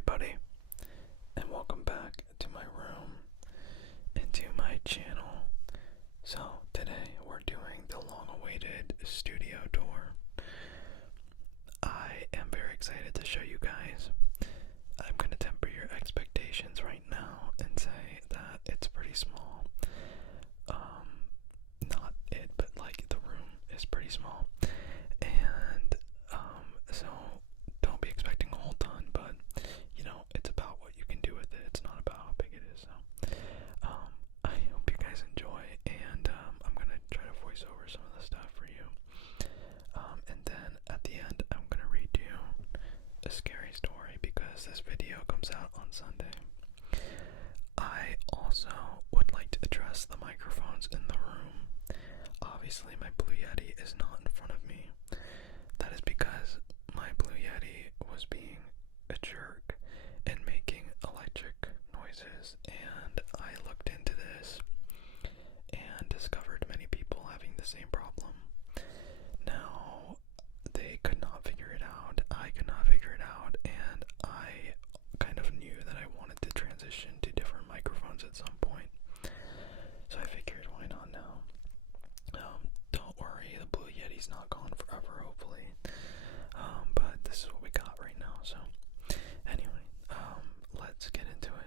everybody, and welcome back to my room and to my channel. So today we're doing the long-awaited studio tour. I am very excited to show you guys. I'm going to temper your expectations right now and say that it's pretty small. Not it, but like the room is pretty small. And so don't be expecting a whole ton, but it's about what you can do with it. It's not about how big it is. So I hope you guys enjoy, and I'm gonna try to voice over some of the stuff for you. And then at the end, I'm gonna read you a scary story because this video comes out on Sunday. I also would like to address the microphones in the room. Obviously, my Blue Yeti is not in front of me. That is because my Blue Yeti was being a jerk and making electric noises, and I looked into this and discovered many people having the same problem. Now, they could not figure it out, I could not figure it out, and I kind of knew that I wanted to transition to different microphones at some point. So I figured, why not now? Don't worry, the Blue Yeti's not gone forever, hopefully. But this is what we got right now, so anyway, let's get into it.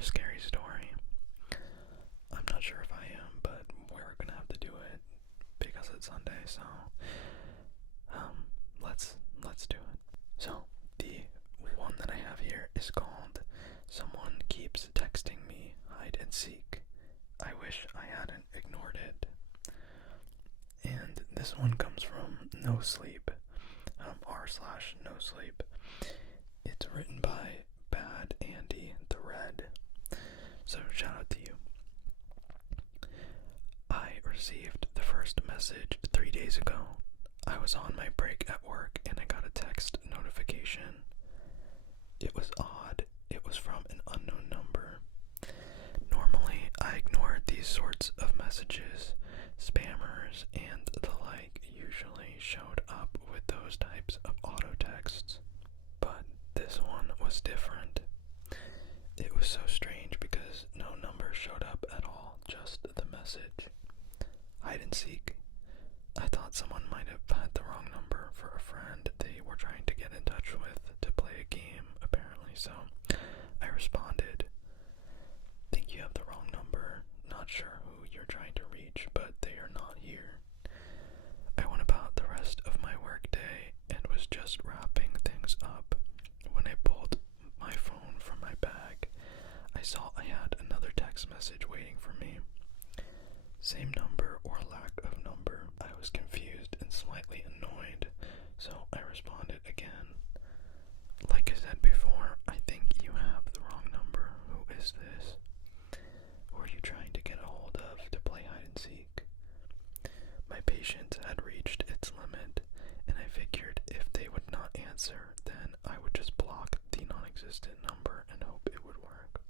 a scary story? I'm not sure if I am, but we're gonna have to do it because it's Sunday, so let's do it. So the one that I have here is called "Someone Keeps Texting Me Hide and Seek. I Wish I Hadn't Ignored It." And this one comes from No Sleep, r/No Sleep. It's written by Bad Andy the Red. So shout out to you. I received the first message 3 days ago. I was on my break at work and I got a text notification. It was odd. It was from an unknown number. Normally, I ignore these sorts of messages. Spammers and the like usually showed up with those types of auto texts. But this one was different. It was so strange because no number showed up at all, just the message. Hide and seek. I thought someone might have had the wrong number for a friend they were trying to get in touch with to play a game, apparently, so I responded, "Think you have the wrong number. Not sure who you're trying to reach, but they are not here." I went about the rest of my work day and was just wrapping things up when I pulled my phone from my bag. I saw I had another text message waiting for me. Same number or lack of number. I was confused and slightly annoyed, so I responded again. "Like I said before, I think you have the wrong number. Who is this? Who are you trying to get a hold of to play hide and seek?" My patience had reached its limit, and I figured if they would not answer, then I would just block the non-existent number and hope it would work.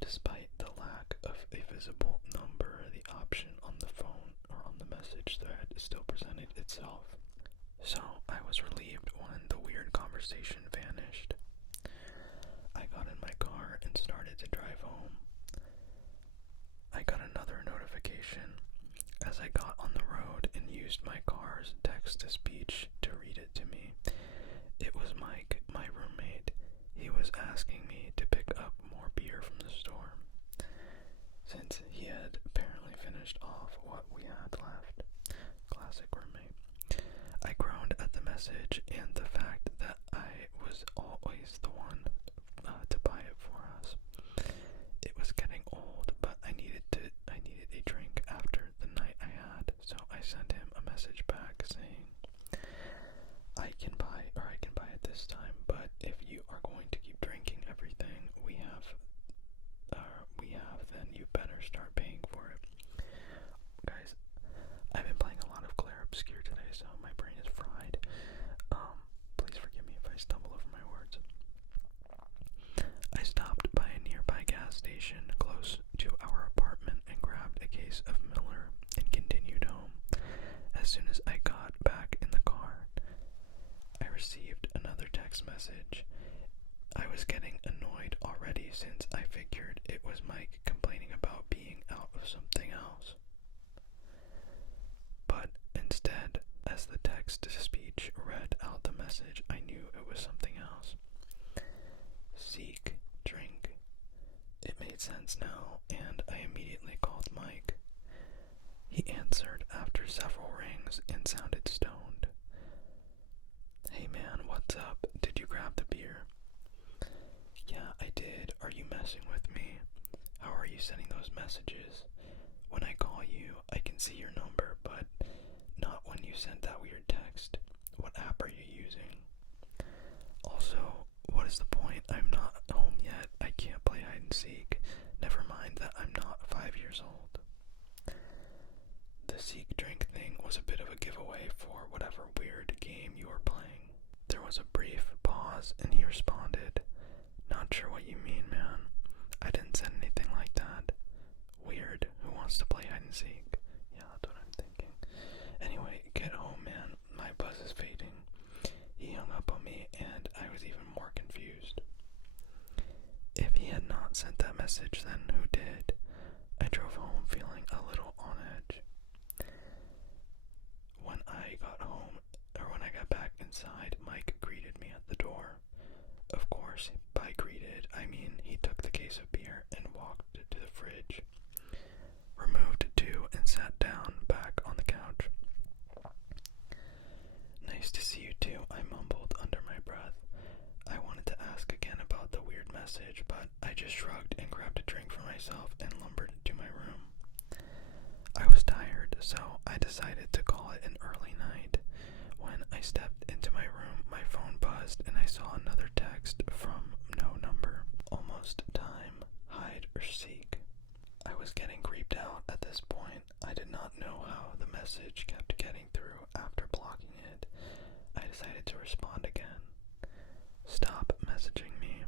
Despite the lack of a visible number, the option on the phone or on the message thread still presented itself. So I was relieved when the weird conversation vanished. I got in my car and started to drive home. I got another notification as I got on the road and used my car's text-to-speech to read it to me. It was Mike, my roommate. He was asking me to pick up more beer from the store, since he had apparently finished off what we had left. Classic roommate. I groaned at the message and the fact that I was always the one to buy it for us. It was getting old, but I needed a drink after the night I had, so I sent him a message back saying, I can buy it this time, but if you are going to keep drinking everything we have, then you better start paying for it." Guys, I've been playing a lot of Claire Obscure today, so my brain is fried. Please forgive me if I stumble over my words. I stopped by a nearby gas station close to our apartment and grabbed a case of Miller and continued home. As soon as I got back in the car, I received another text message. I was getting annoyed already since I figured it was Mike complaining about being out of something else. But instead, as the text-to-speech read out the message, I knew it was something else. Seek, drink. It made sense now, and I immediately called Mike. He answered after several rings and sounded stoned. "Hey man, what's up? Did you grab the beer?" "Yeah, I did. Are you messing with me? How are you sending those messages? When I call you, I can see your number, but not when you sent that weird text. What app are you using? Also, what is the point? I'm not home yet. I can't play hide and seek. Never mind that I'm not 5 years old." The seek drink thing was a bit of a giveaway for whatever weird game you were playing. There was a brief pause and he responded, "Not sure what you mean, man. I didn't send anything like that. Weird. Who wants to play hide and seek?" Yeah, that's what I'm thinking. Anyway, get home, man. My buzz is fading. He hung up on me and I was even more confused. If he had not sent that message, then who did? I drove home feeling a little on edge. When I got back inside, Mike greeted me at the door. Of course, by greeted, I mean he took the case of and sat down back on the couch. "Nice to see you too," I mumbled under my breath. I wanted to ask again about the weird message, but I just shrugged and grabbed a drink for myself and lumbered to my room. I was tired, so I decided to call it an early night. When I stepped into my room, my phone buzzed and I saw another text from no number. "Almost time. Hide or seek." I was getting creeped out at this point. I did not know how the message kept getting through after blocking it. I decided to respond again. "Stop messaging me.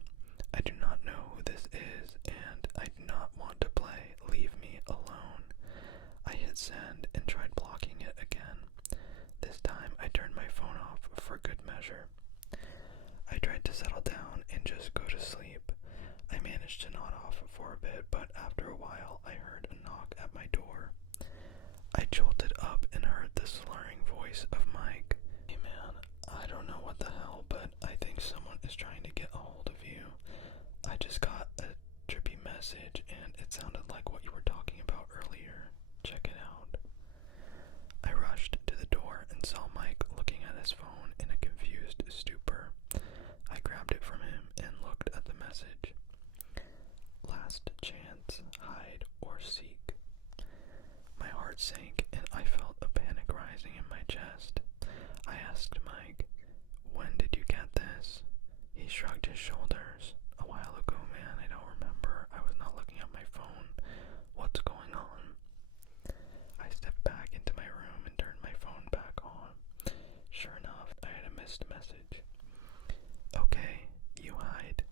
I do not know who this is, and I do not want to play. Leave me alone." I hit send and tried blocking it again. This time I turned my phone off for good measure. I tried to settle down and just go to sleep. I managed to nod off for a bit, but after a while I heard a knock at my door. I jolted up and heard the slurring voice of Mike. "Hey man, I don't know what the hell, but I think someone is trying to get a hold of you. I just got a trippy message and it sounded like what you were talking about earlier. Check it out." I rushed to the door and saw Mike looking at his phone in a confused stupor. I grabbed it from him and looked at the message. "Last chance, hide or seek." My heart sank and I felt a panic rising in my chest. I asked Mike, "When did you get this?" He shrugged his shoulders. "A while ago, man. I don't remember. I was not looking at my phone. What's going on?" I stepped back into my room and turned my phone back on. Sure enough, I had a missed message. "Okay, you hide."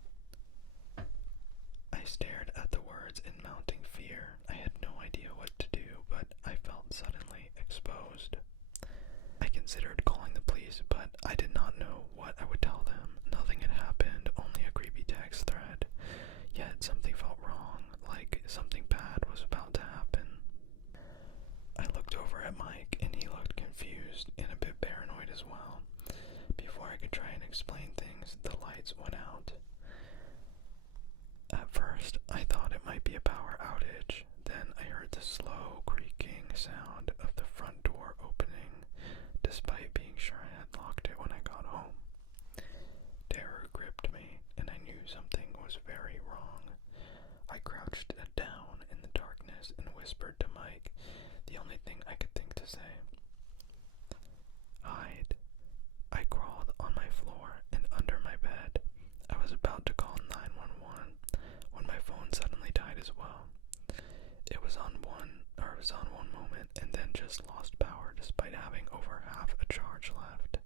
I stared at the words in mounting fear. I had no idea what to do, but I felt suddenly exposed. I considered calling the police, but I did not know what I would tell them. Nothing had happened, only a creepy text thread. Yet something felt wrong, like something bad was about to happen. I looked over at Mike, and he looked confused and a bit paranoid as well. Before I could try and explain things, the lights went out. At first, I thought it might be a power outage. Then I heard the slow creaking sound of the front door opening, despite being sure I had locked it when I got home. Terror gripped me, and I knew something was very wrong. I crouched down in the darkness and whispered to Mike, the only thing I could think to say. "Hide." I crawled on my floor and under my bed. I was about to call 911 when my phone suddenly died as well. It was on one moment and then just lost power despite having over half a charge left.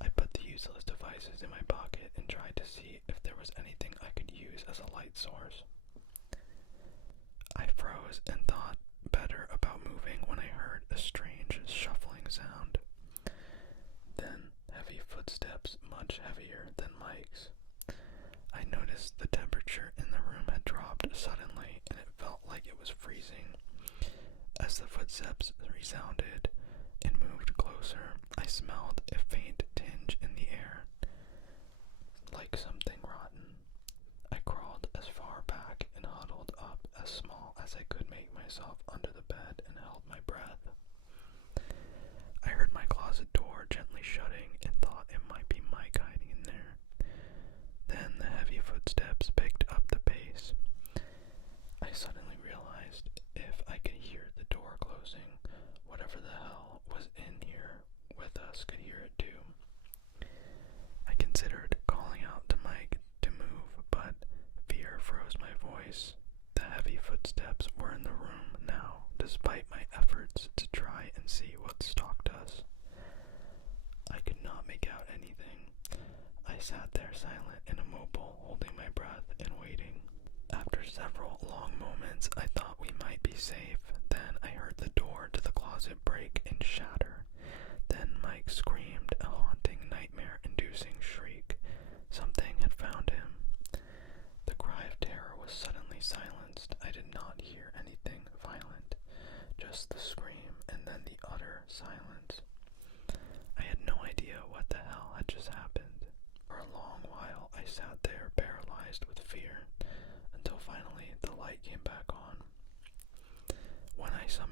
I put the useless devices in my pocket and tried to see if there was anything I could use as a light source. I froze and thought better about moving when I heard a strange shuffling sound. Then heavy footsteps, much heavier than Mike's. I noticed the temperature in the room had dropped suddenly and it felt like it was freezing. As the footsteps resounded and moved closer, I smelled a faint tinge in the air, like something rotten. I crawled as far back and huddled up as small as I could make myself under the bed and held my breath. I heard my closet door gently shutting and thought it might be Mike hiding in there. Then the heavy footsteps picked up the pace. I suddenly realized if I could hear the door closing, whatever the hell was in here with us could hear it too. I considered calling out to Mike to move, but fear froze my voice. The heavy footsteps were in the room now, despite my efforts to try and see what stalked us. I could not make out anything. I sat there silent and immobile, holding my breath and waiting. After several long moments, I thought we might be safe. Then I heard the door to the closet break and shatter. Then Mike screamed, a haunting, nightmare-inducing shriek. Something had found him. The cry of terror was suddenly silenced. I did not hear anything violent, just the scream and then the utter silence. I had no idea what the hell had just happened. For a long while, I sat there paralyzed with fear, until finally the light came back on. When I saw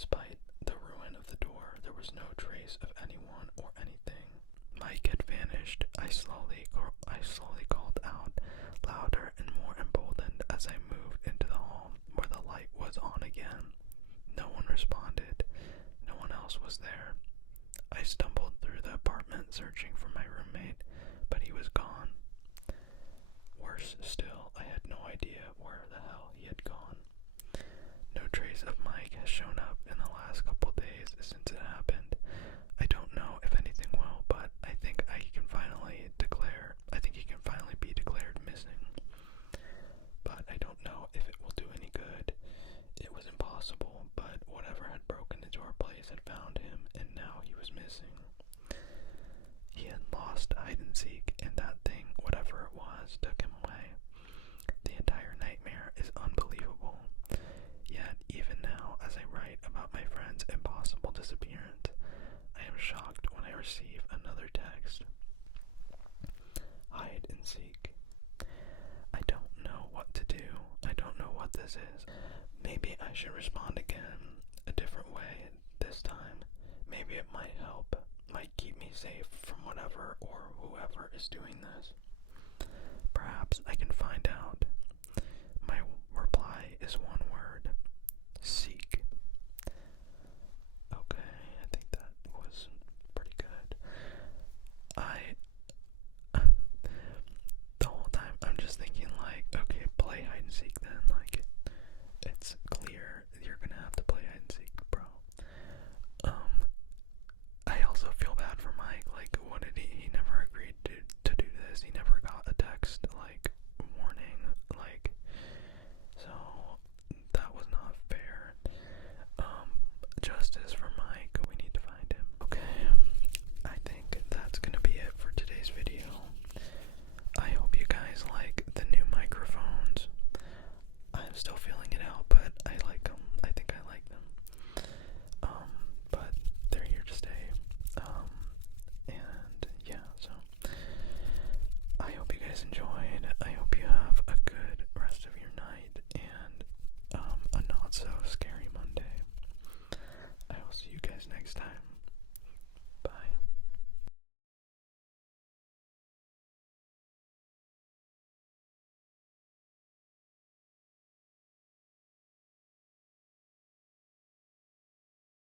Despite the ruin of the door, there was no trace of anyone or anything. Mike had vanished. I slowly called out, louder and more emboldened as I moved into the hall where the light was on again. No one responded. No one else was there. I stumbled through the apartment searching for my roommate, but he was gone. Worse still, I had no idea where the hell he had gone. No trace of Mike has shown up in the last couple days since it happened. I don't know if anything will, but I think he can finally be declared missing. But I don't know if it will do any good. It was impossible, but whatever had broken into our place had found him, and now he was missing. He had lost hide and seek, and that thing, whatever it was, took him away. The entire nightmare is unbelievable. Yet, even now, as I write about my friend's impossible disappearance, I am shocked when I receive another text. Hide and seek. I don't know what to do. I don't know what this is. Maybe I should respond again, a different way this time. Maybe it might help, might keep me safe from whatever or whoever is doing this. Perhaps I can find out. My reply is one word. Seek. Okay, I think that was pretty good. The whole time I'm just thinking like, okay, play hide and seek then, like, it's clear you're gonna have to play hide and seek, bro. I also feel bad for Mike, like, what did he never agreed to do this, he never got a text, like, warning, like, so, that was not fair. Justice for Mike, we need to find him. Okay, I think that's gonna be it for today's video. I hope you guys like the new microphones. I'm still feeling